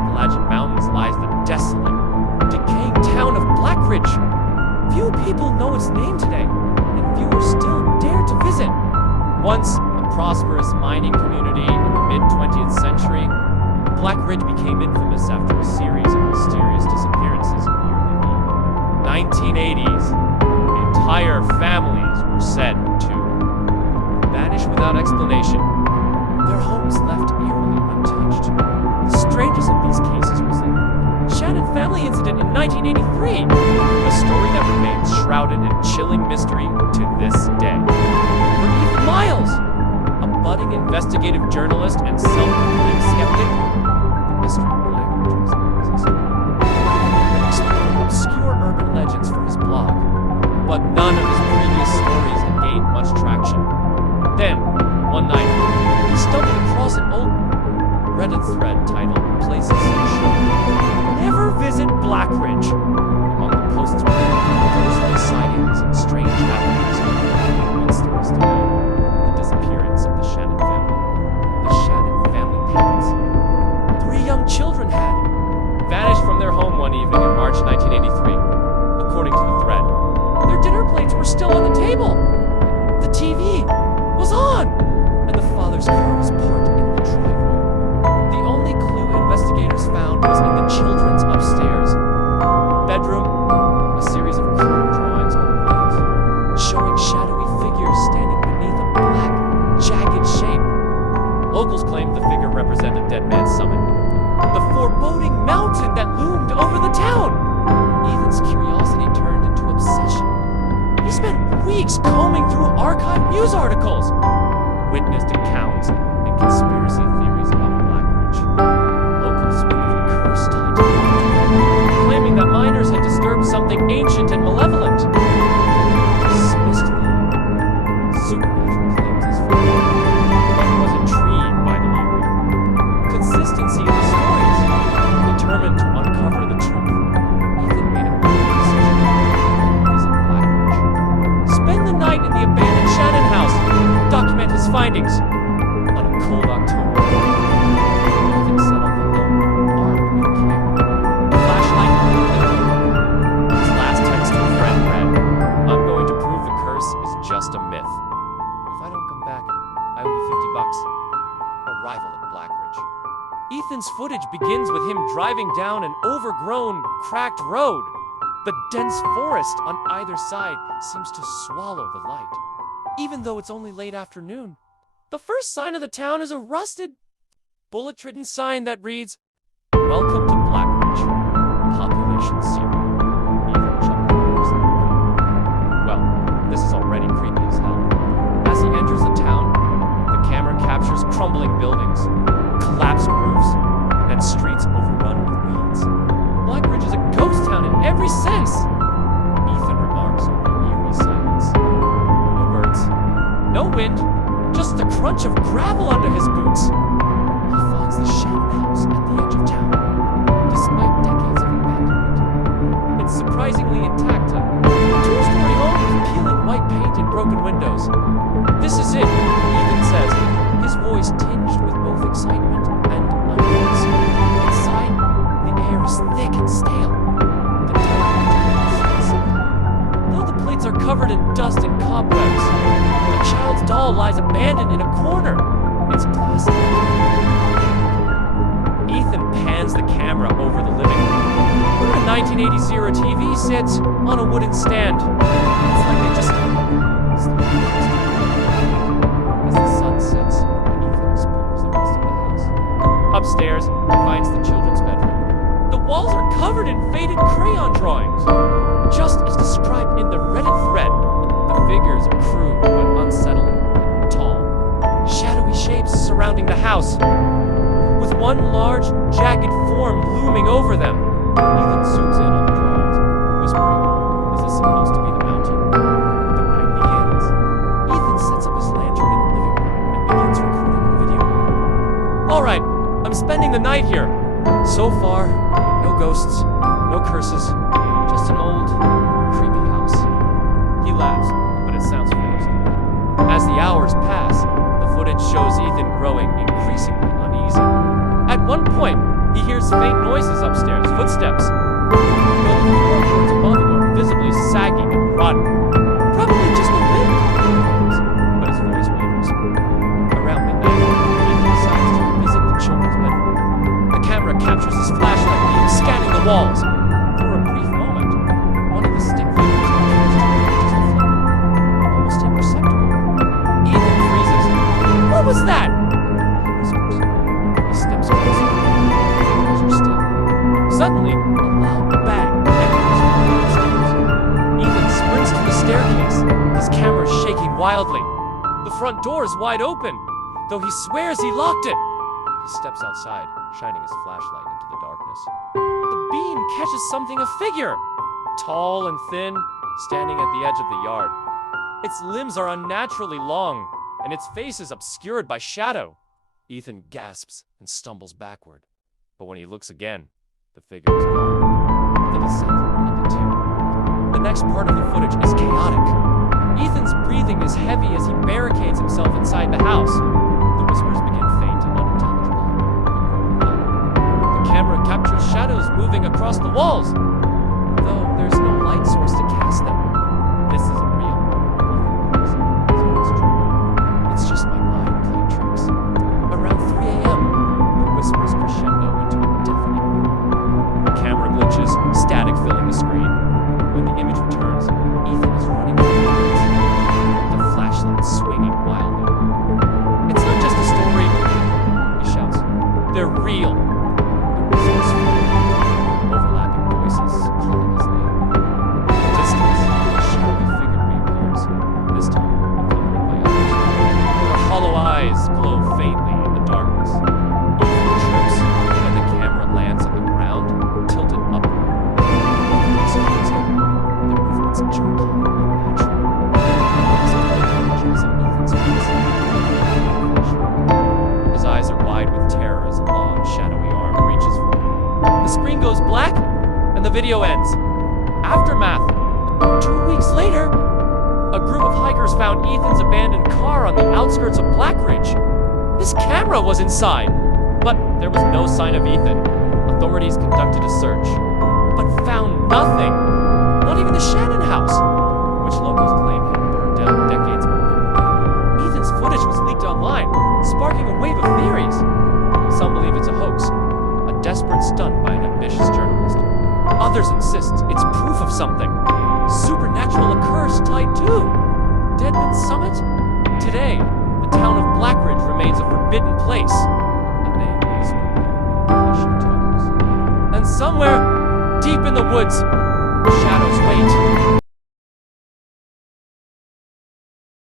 Appalachian Mountains lies the desolate, decaying town of Blackridge. Few people know its name today, and fewer still dare to visit. Once a prosperous mining community in the mid-20th century, Blackridge became infamous after a series of mysterious disappearances in the early 1980s. Entire families were said to vanish without explanation, their homes left eerily untouched. The strangest of these cases was the Shannon family incident in 1983, a story that remains shrouded in chilling mystery to this day. For Ethan Miles, a budding investigative journalist and self-proclaimed skeptic, the mystery of Blackridge was irresistible. He explored obscure urban legends for his blog, but none of his previous stories had gained much traction. Then, one night, he stumbled across an old Reddit thread titled Places You Should Never Visit Blackridge. Among the posts were ghostly sightings and strange happenings. One story stood out: the disappearance of the Shannon family. The Shannon family parents. 3 young children had vanished from their home one evening in March 1983. According to the thread, their dinner plates were still on the table. The TV was on, and the father's car was parked in the driveway. The only clue investigators found was in the children's upstairs bedroom, a series of crude drawings on the walls, showing shadowy figures standing beneath a black, jagged shape. Locals claimed the figure represented Deadman's summit, the foreboding mountain that loomed over the town. Ethan's curiosity turned into obsession. He spent weeks combing through archived news articles, witnessed accounts, and conspiracy theories about Blackridge. Locals spoke of a curse tied to the mountain, claiming that miners had disturbed something ancient and malevolent. Dismissed the supernatural claims as fact, but was intrigued by the eerie consistency of the stories. Determined to uncover the truth, Ethan made a bold decision to visit Blackridge. Spend the night in the abandoned Shannon house, document his findings. On a cold October morning, Ethan set off alone, armed with a camera, flashlight, and paper. His last text to a friend read, "I'm going to prove the curse is just a myth. If I don't come back, I owe you $50. Arrival at Blackridge." Ethan's footage begins with him driving down an overgrown, cracked road. The dense forest on either side seems to swallow the light. Even though it's only late afternoon, the first sign of the town is a rusted, bullet-ridden sign that reads, "Welcome to Blackridge. Population zero." Ethan chuckled nervously. Well, this is already creepy as hell. As he enters the town, the camera captures crumbling buildings, collapsed roofs, and streets overrun with weeds. Blackridge is a ghost town in every sense. Ethan remarks on the eerie silence. No birds, no wind, just the crunch of gravel under his boots. He finds the Shannon house at the edge of town, despite decades of abandonment. It's surprisingly intact, a 2-story home with peeling white paint and broken windows. "This is it," Ethan says, his voice tinged with both excitement and unease. Inside, the air is thick and stale. The dark is though the plates are covered in dust and cobwebs. A child's doll lies abandoned in a corner. It's classic. Ethan pans the camera over the living room, where a 1980 TV sits on a wooden stand. It's like they just slept. As the sun sets, Ethan explores the rest of the house. Upstairs, he finds the children's bedroom. The walls are covered in faded crayon drawings. Just as described in the Reddit thread, the figures are crude but unsettling, tall, shadowy shapes surrounding the house, with one large, jagged form looming over them. Ethan zooms in on the drawings, whispering, "Is this supposed to be the mountain?" The night begins. Ethan sets up his lantern in the living room and begins recording a video. "All right, I'm spending the night here. So far, no ghosts, no curses, just an old, creepy house." He laughs, but it sounds forced. As the hours pass, the footage shows Ethan growing increasingly uneasy. At one point, he hears faint noises upstairs, footsteps. The floorboards above him are visibly sagging and rotten. Probably just the wind, but his voice wavers. Around midnight, Ethan decides to visit the children's bedroom. The camera captures his flashlight beam scanning the walls. For a brief moment, one of the stick figures appears to be just a flicker, almost imperceptible. Ethan freezes. What was that? He whispers. He steps closer. The figures are still. Suddenly, a loud bang echoes from the stairs. Ethan sprints to the staircase, his camera shaking wildly. The front door is wide open, though he swears he locked it. He steps outside, shining his flashlight into the darkness. The beam catches a figure, tall and thin, standing at the edge of the yard. Its limbs are unnaturally long, and its face is obscured by shadow. Ethan gasps and stumbles backward, but when he looks again, the figure is gone. The descent into terror. The next part of the footage is chaotic. Ethan's breathing is heavy as he barricades himself inside the house. The whispers begin faint and unintelligible, but growing louder. The camera captures shadows moving across the walls, though there's no light source to cast them. This isn't real. Ethan knows his voice trembling. It's just my mind playing tricks. Around 3 a.m., the whispers crescendo into a deafening roar. The camera glitches, static filling the screen. When the image returns, Ethan is running for the woods, the flashlight swinging wildly. It's not just a story, he shouts. They're real. The whispers flow, overlapping voices calling his name. In the distance, a shadowy figure reappears, this time accompanied by others. Their hollow eyes glow faintly in the darkness. Ethan trips, and the camera lands on the ground, tilted upward. Ethan follows him. Their movements jerky and unnatural. Images in Ethan's face. His eyes are wide with terror as a long, shadowy arm reaches for him. The screen goes black, and the video ends. Aftermath. 2 weeks later, a group of hikers found Ethan's abandoned car on the outskirts of Blackridge. His camera was inside, but there was no sign of Ethan. Authorities conducted a search, but found nothing. Not even the Shannon house, which locals claim had burned down decades earlier. Ethan's footage was leaked online, sparking a wave of theories. Some believe it's a hoax, a desperate stunt by an ambitious journalist. Others insist it's proof of something. Supernatural occurs tied to Deadman Summit? Today, the town of Blackridge remains a forbidden place. A name whispered in hushed tones. And somewhere, deep in the woods, shadows wait.